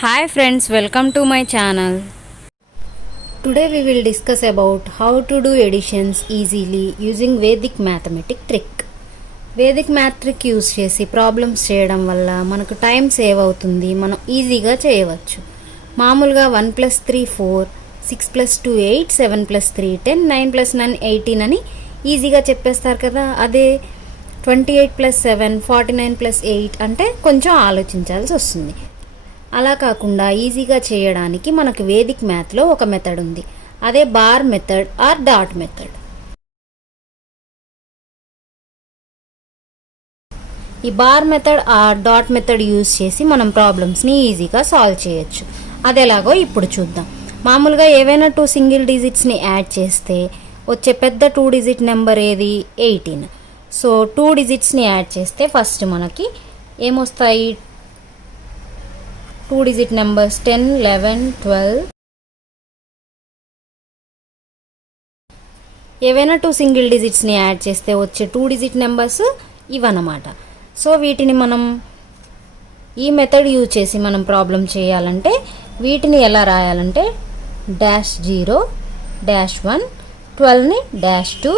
Hi friends, welcome to my channel. Today we will discuss about how to do additions easily using Vedic mathematic trick. Vedic math trick use చేసి problems చేయడం వల్ల మనకు time save అవుతుంది. మనం ఈజీగా చేయవచ్చు. మామూలుగా 1 + 3 4, 6 + 2 8, 7 + 3 10, 9 + 9 18 అని ఈజీగా చెప్పేస్తారు కదా. అదే 28 + 7, 49 + 8 అంటే కొంచెం ఆలోచించాల్సి వస్తుంది. అలా కాకుండా ఈజీగా చేయడానికి మనకు వేదిక్ మ్యాథ్లో ఒక మెథడ్ ఉంది. అదే bar method or dot method. ఈ bar method or dot method use చేసి మనం ప్రాబ్లమ్స్ని ఈజీగా సాల్వ్ చేయొచ్చు. అది ఎలాగో ఇప్పుడు చూద్దాం. మామూలుగా ఏవైనా 2 సింగిల్ డిజిట్స్ని యాడ్ చేస్తే వచ్చే పెద్ద 2 డిజిట్ నెంబర్ ఏది? 18. సో 2 డిజిట్స్ని యాడ్ చేస్తే ఫస్ట్ మనకి ఏమొస్తాయి? 2 digit numbers 10, 11, 12. ఏవైనా 2 సింగిల్ డిజిట్స్ని యాడ్ చేస్తే వచ్చే 2 digit నెంబర్స్ ఇవన్నమాట. సో వీటిని మనం ఈ మెథడ్ యూజ్ చేసి మనం ప్రాబ్లం చేయాలంటే వీటిని ఎలా రాయాలంటే -0, -1, 12ని -2,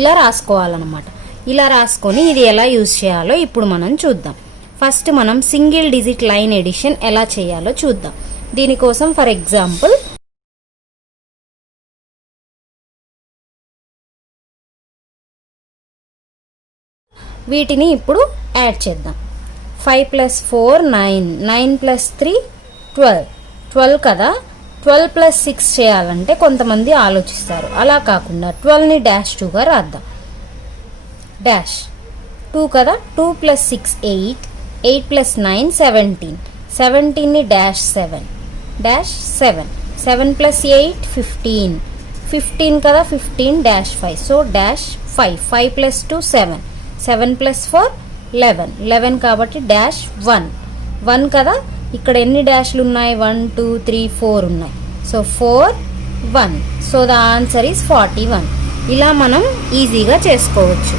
ఇలా రాసుకోవాలన్నమాట. ఇలా రాసుకొని ఇది ఎలా యూజ్ చేయాలో ఇప్పుడు మనం చూద్దాం. ఫస్ట్ మనం సింగిల్ డిజిట్ లైన్ ఎడిషన్ ఎలా చేయాలో చూద్దాం. దీనికోసం ఫర్ ఎగ్జాంపుల్ వీటిని ఇప్పుడు యాడ్ చేద్దాం. 5 + 4 9, 9 + 3 12, 12 కదా. 12 + 6 చేయాలంటే కొంతమంది ఆలోచిస్తారు. అలా కాకుండా 12ని -2గా రాద్దాం. -2 కదా. 2 + 6 8, 8 + 9 17, 17ని -7, 7 + 8 15, 15 కదా. 15 -5, సో -5, 5 + 2 7, 7 + 4 11, 11 కాబట్టి -1, 1 కదా. ఇక్కడ ఎన్ని డాష్లు ఉన్నాయి? 1 2 3 4 ఉన్నాయి. So 4 1, so the answer is 41. ఇలా మనం ఈజీగా చేసుకోవచ్చు.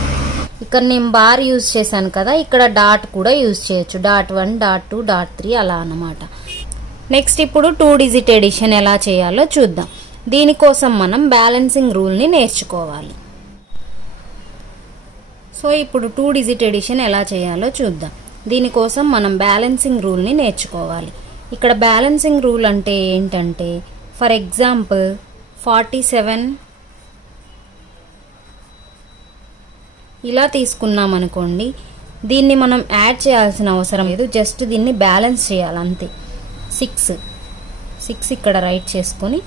ఇక్కడ నేను బార్ యూజ్ చేశాను కదా, ఇక్కడ డాట్ కూడా యూజ్ చేయొచ్చు. .1, .2, .3 అలా అన్నమాట. నెక్స్ట్ ఇప్పుడు 2 డిజిట్ ఎడిషన్ ఎలా చేయాలో చూద్దాం. దీనికోసం మనం బ్యాలెన్సింగ్ రూల్ని నేర్చుకోవాలి. సో ఇప్పుడు 2 డిజిట్ ఎడిషన్ ఎలా చేయాలో చూద్దాం. దీనికోసం మనం బ్యాలెన్సింగ్ రూల్ని నేర్చుకోవాలి. ఇక్కడ బ్యాలెన్సింగ్ రూల్ అంటే ఏంటంటే ఫర్ ఎగ్జాంపుల్ 47 ఇలా తీసుకున్నాం అనుకోండి. దీన్ని మనం యాడ్ చేయాల్సిన అవసరం లేదు, జస్ట్ దీన్ని బ్యాలెన్స్ చేయాలి అంతే. 6 ఇక్కడ రైట్ చేసుకొని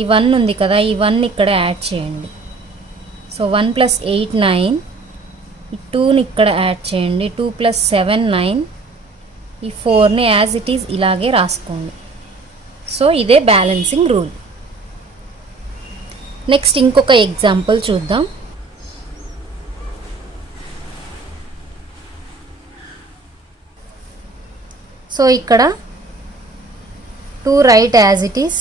ఈ 1 ఉంది కదా, ఈ 1 ఇక్కడ యాడ్ చేయండి. సో 1 + 8 9, ఈ 2ని ఇక్కడ యాడ్ చేయండి. 2 + 7 9, ఈ 4ని యాజ్ ఇట్ ఈజ్ ఇలాగే రాసుకోండి. సో ఇదే బ్యాలెన్సింగ్ రూల్. నెక్స్ట్ ఇంకొక ఎగ్జాంపుల్ చూద్దాం. సో ఇక్కడ 2 right as it is,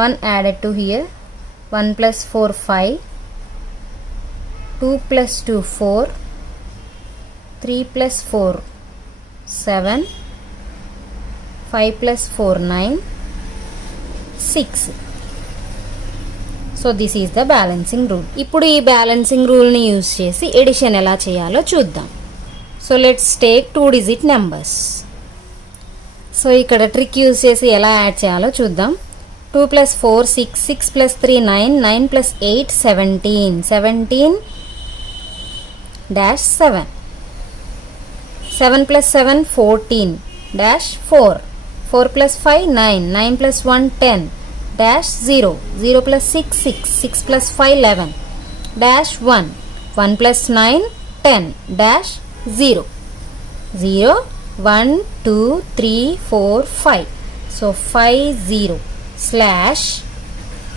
1 added to hear, 1 + 4 5, 2 + 2 4, 3 + 4 7, 5 + 4 9, 6. So this is the balancing rule. ఇప్పుడు ఈ బ్యాలెన్సింగ్ రూల్ని యూజ్ చేసి ఎడిషన్ ఎలా చేయాలో చూద్దాం. So let's take 2 digit numbers. So ఇక్కడ ట్రిక్ యూజ్ చేసి ఎలా యాడ్ చేయాలో చూద్దాం. 2 + 4 6, 6 + 3 9, 9 + 8 17, 17 -7, 7 + 7 14 -4, 4 + 5 9, 9 + 1 10 -0, 0 + 6 6, 6 + 5 11 -1, 1 + 9 10 -0, 0 1 2 3 4 5, so 5 0 /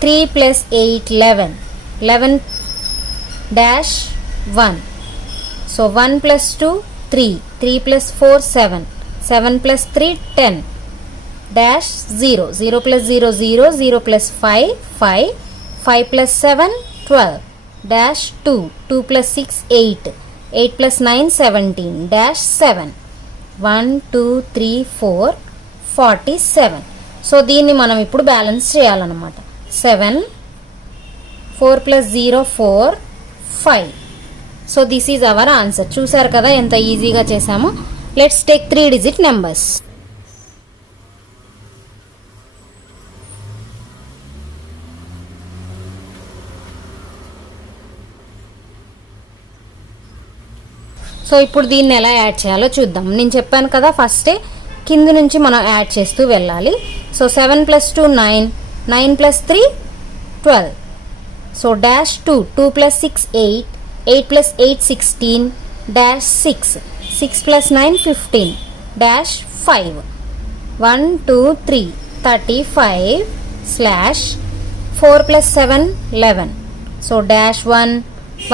3 + 8 11, 11 -1, so 1 + 2 3, 3 + 4 7, 7 + 3 10 -0, 0 + 0 0, 0 + 5 5, 5 + 7 12 -2, 2 + 6 8, 8 plus 9 17 dash 7. 1 2 3 4 47. So దీన్ని మనం ఇప్పుడు బ్యాలెన్స్ చేయాలన్నమాట. 7 4 plus 0 4 5. So this is our answer. చూసారు కదా ఎంత ఈజీగా చేసామో. Let's take 3 digit numbers. So ఇప్పుడు దీన్ని ఎలా యాడ్ చేయాలో చూద్దాం. నేను చెప్పాను కదా ఫస్టే కింద నుంచి మనం యాడ్ చేస్తూ వెళ్ళాలి. So 7 plus 2 9, 9 plus 3 12. So dash 2, 2 plus 6 8, 8 plus 8 16 dash 6, 6 plus 9 15 dash 5. 1 2 3 35 slash 4 plus 7 11. So dash 1,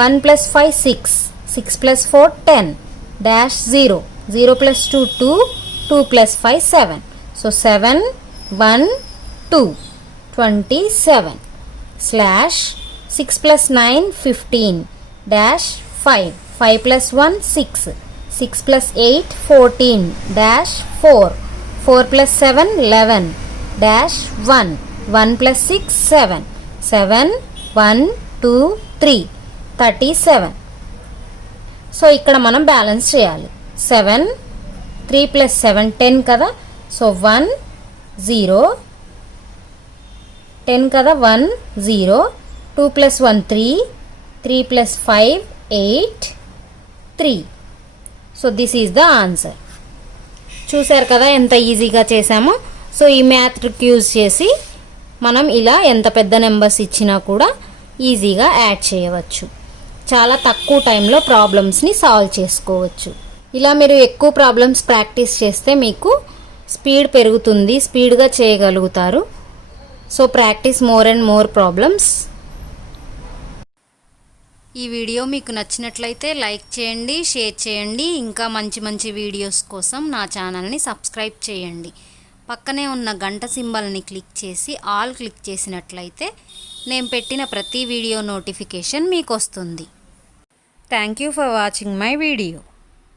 1 plus 5 6, 6 plus 4 10 dash 0, 0 plus 2 2, 2 plus 5 7. So 7 1 2 27 slash 6 plus 9 15 dash 5, 5 plus 1 6, 6 plus 8 14 dash 4, 4 plus 7 11 dash 1, 1 plus 6 7, 7 1 2 3 37. So ఇక్కడ మనం balance చేయాలి. 7 3 plus 7 10 కదా. So 1 0 10 కదా. 1 0 2 plus 1 3, 3 plus 5 8 3. So this is the answer. చూసారు కదా ఎంత ఈజీగా చేసామో. సో ఈ మ్యాథ్ ట్రిక్ యూజ్ చేసి మనం ఇలా ఎంత పెద్ద నెంబర్స్ ఇచ్చినా కూడా ఈజీగా యాడ్ చేయవచ్చు. చాలా తక్కువ టైంలో ప్రాబ్లమ్స్ని సాల్వ్ చేసుకోవచ్చు. ఇలా మీరు ఎక్కువ ప్రాబ్లమ్స్ ప్రాక్టీస్ చేస్తే మీకు స్పీడ్ పెరుగుతుంది, స్పీడ్గా చేయగలుగుతారు. So practice more and more problems. ఈ వీడియో మీకు నచ్చినట్లయితే లైక్ చేయండి, షేర్ చేయండి. ఇంకా మంచి మంచి వీడియోస్ కోసం నా ఛానల్ని సబ్స్క్రైబ్ చేయండి. పక్కనే ఉన్న గంట సింబల్ని క్లిక్ చేసి ఆల్ క్లిక్ చేసినట్లయితే నేను పెట్టిన ప్రతి వీడియో నోటిఫికేషన్ మీకు వస్తుంది. Thank you for watching my video.